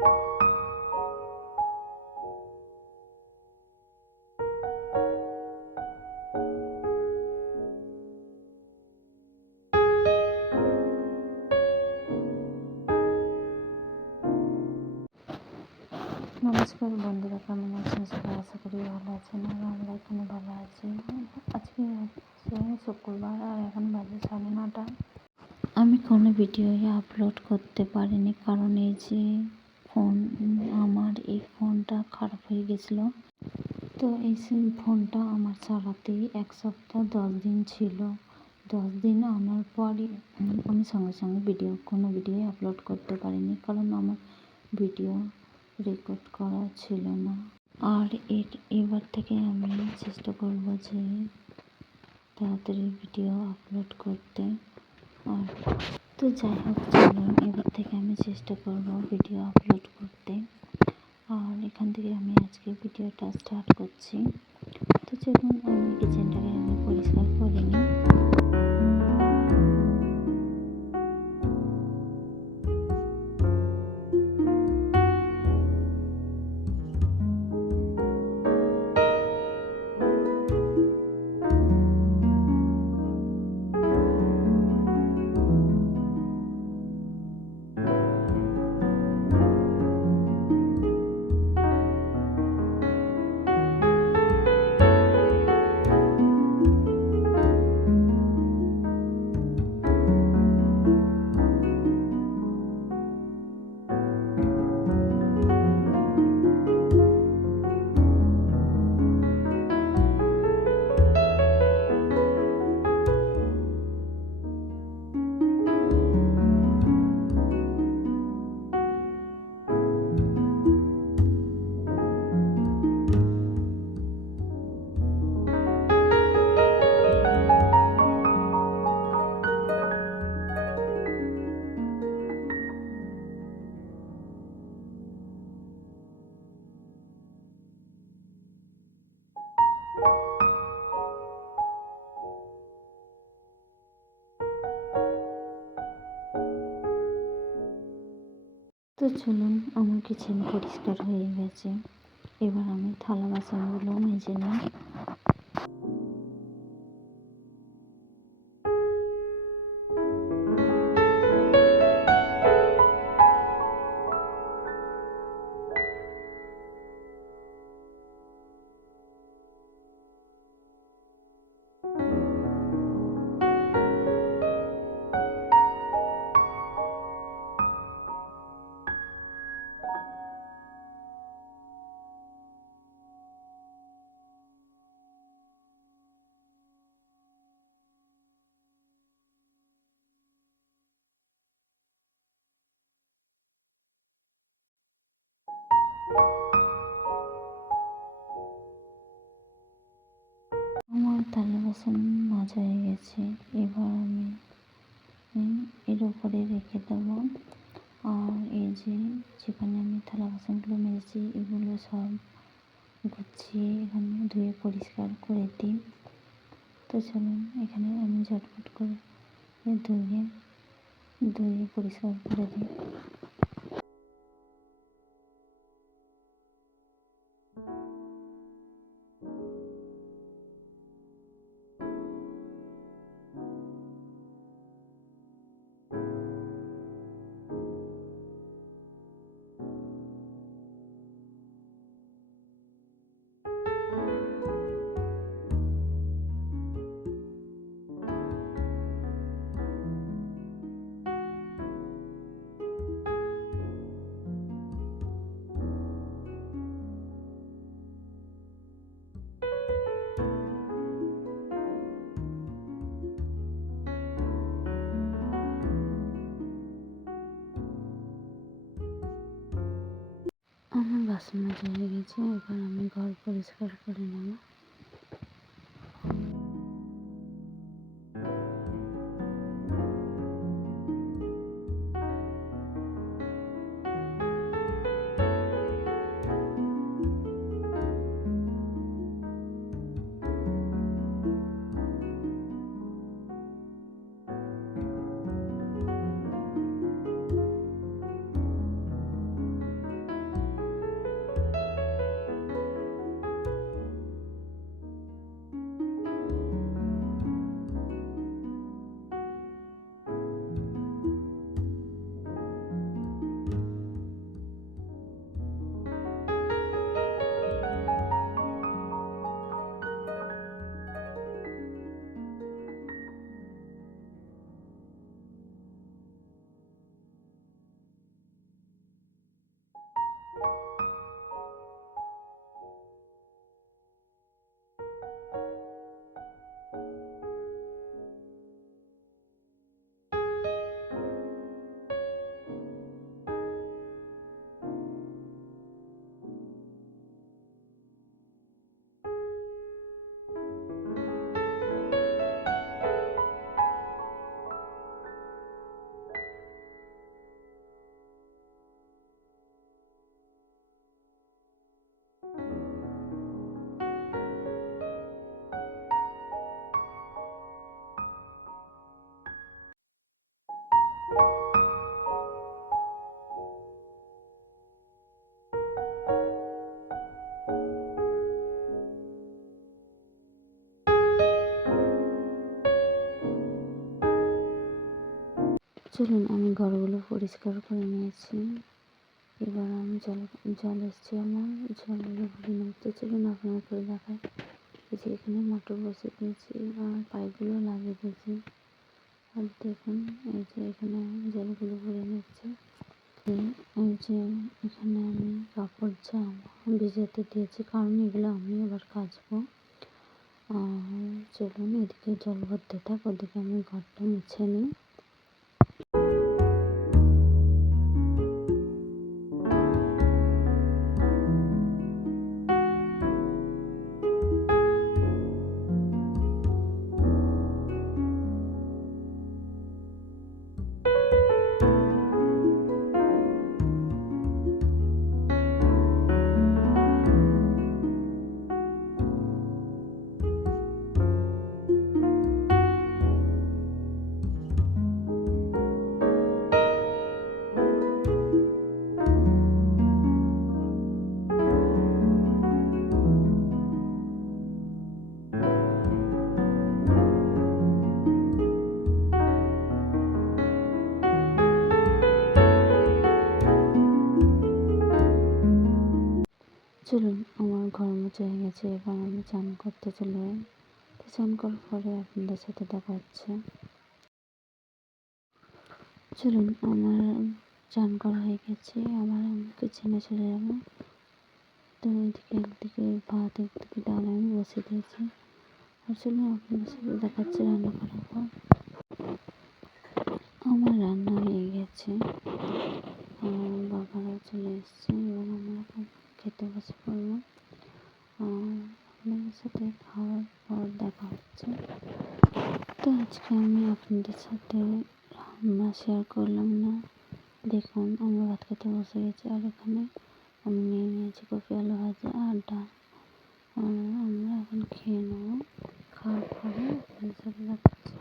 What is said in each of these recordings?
নমস্কার বন্ধুরা, কেমন আছেন? সবাই আশা করি ভালো আছেন। আর আমরা এখানে ভালো আছি। আজকে হচ্ছে শুক্রবার আর এখন বাজে 9:30। আমি কোনো ভিডিওই আপলোড করতে পারিনি, কারণ এই যে আমার এই ফোনটা খারাপ হয়ে গেছিলো। তো এই ফোনটা আমার চালাতেই 1 সপ্তাহ 10 দিন ছিল। 10 দিন আনার পরই আমি সঙ্গে সঙ্গে কোনো ভিডিওই আপলোড করতে পারিনি, কারণ আমার ভিডিও রেকর্ড করা ছিল না। আর এবার থেকে আমি চেষ্টা করব যে তাড়াতাড়ি ভিডিও আপলোড করতে। আর তো যাই হোক, চলুন এবার থেকে আমি চেষ্টা করব ভিডিও আপলোড করতে। আর এখান থেকে আমি আজকে ভিডিওটা স্টার্ট করছি। তো চলুন আমি কিচেনটাকে আমি পরিষ্কার করে নিই। তো চলুন, আমার কিচেন পরিষ্কার হয়ে গেছে। এবার আমি থালা বাসনগুলো মেজে নিই। আমার থালা বাসন মাজা হয়ে গেছে। এবার আমি এর উপরে রেখে দেবো। আর এই যে যেখানে আমি থালা বাসনগুলো মেজেছি, এগুলো সব গুছিয়ে এখানে ধুয়ে পরিষ্কার করে দিই। তো চলুন এখানে আমি ঝটপট করে ধুয়ে পরিষ্কার করে দিই। আমার বাসন মাজা হয়ে গেছে। এবার আমি ঘর পরিষ্কার করে নেব। চলুন আমি ঘরগুলো পরিষ্কার করে নিয়েছি। এবার আমি জল এসছে আমার, জলগুলো ভরে নেব। তো চলুন আপনার করে দেখায়। এই যে এখানে মোটর বসে দিয়েছি আর পাইপগুলো লাগিয়ে দিয়েছি। আর দেখুন এই যে এখানে জলগুলো ভরে নিচ্ছে। এই যে এখানে আমি কাপড় জামা ভিজাতে দিয়েছি, কারণ এগুলো আমি এবার কাচবো। আর চলুন এদিকে জল ভরতে থাক, ওদিকে আমি ঘরটা মুছে নিই। চলুন আমার ঘর মোছা হয়ে গেছে, এবার আমি চান করতে চলে যাই। তো চান করার পরে আপনাদের সাথে দেখা হচ্ছে। চলুন আমার চান করা হয়ে গেছে, আবার আমি কিচেনে চলে যাবো। তো একদিকে ভাত একদিকে ডাল আমি বসে দিয়েছি। আর চলুন আপনাদের সাথে দেখাচ্ছি রান্না করার পর। আমার রান্না হয়ে গেছে, আমার বাবারা চলে এসছে, এবার আমরা খেতে বসে পড়বো। আর আপনাদের সাথে খাওয়ার পর দেখা হচ্ছে। তো আজকে আমি আপনাদের সাথে রান্না শেয়ার করলাম না। দেখুন আমরা ভাত খেতে বসে গেছি, আর এখানে আমি নিয়ে নিয়েছি কপি আলু ভাজা আর ডাল। আমরা এখন খেয়ে নেবো, খাওয়ার পরে আপনাদের সাথে দেখাচ্ছি।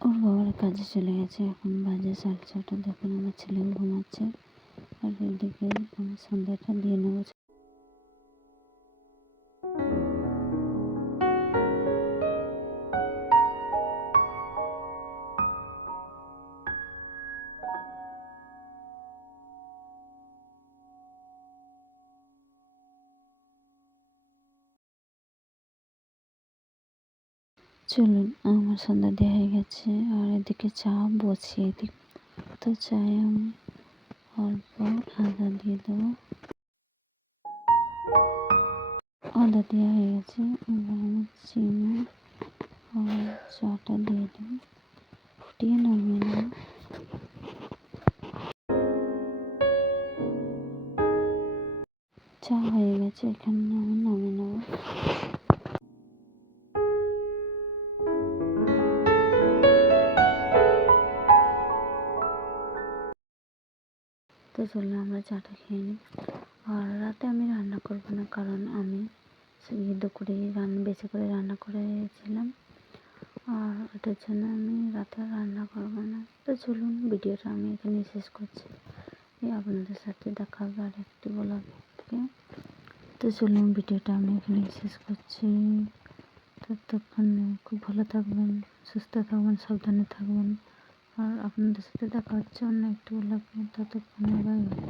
ওর বাবার কাজে চলে গেছে, এখন বাজে 6:30। দেখুন আমার ছেলে ঘুমাচ্ছে, আর এদিকে আমি সন্ধ্যাটা দিয়ে নেবো। চলুন আমার সন্ধ্যা দেওয়া হয়ে গেছে, আর এদিকে চা বসিয়ে দিই। তো চায়ে আমি অল্প আদা দিয়ে দেবো। আদা দেওয়া হয়ে গেছে, এবার আমি চিনি আর চাটা দিয়ে দেবো, ফুটিয়ে নামিয়ে নেব। চা হয়ে গেছে, এখানে আমি নামিয়ে নেব। তো চলুন আমরা চাটা খেয়ে নিই। আর রাতে আমি রান্না করবো না, কারণ আমি দুপুরে বেশি করে রান্না করেছিলাম, আর ওটার জন্য আমি রাতে রান্না করবো না। তো চলুন ভিডিওটা আমি এখানে শেষ করছি। আপনাদের সাথে দেখা হবে আর একটি ব্লগ থেকে। তো চলুন ভিডিওটা আমি এখানে শেষ করছি। ততক্ষণে খুব ভালো থাকবেন, সুস্থ থাকবেন, সাবধানে থাকবেন। আর আপনাদের সাথে দেখা হচ্ছে অন্য একটি ব্লগে। ততক্ষণে বাই বাই।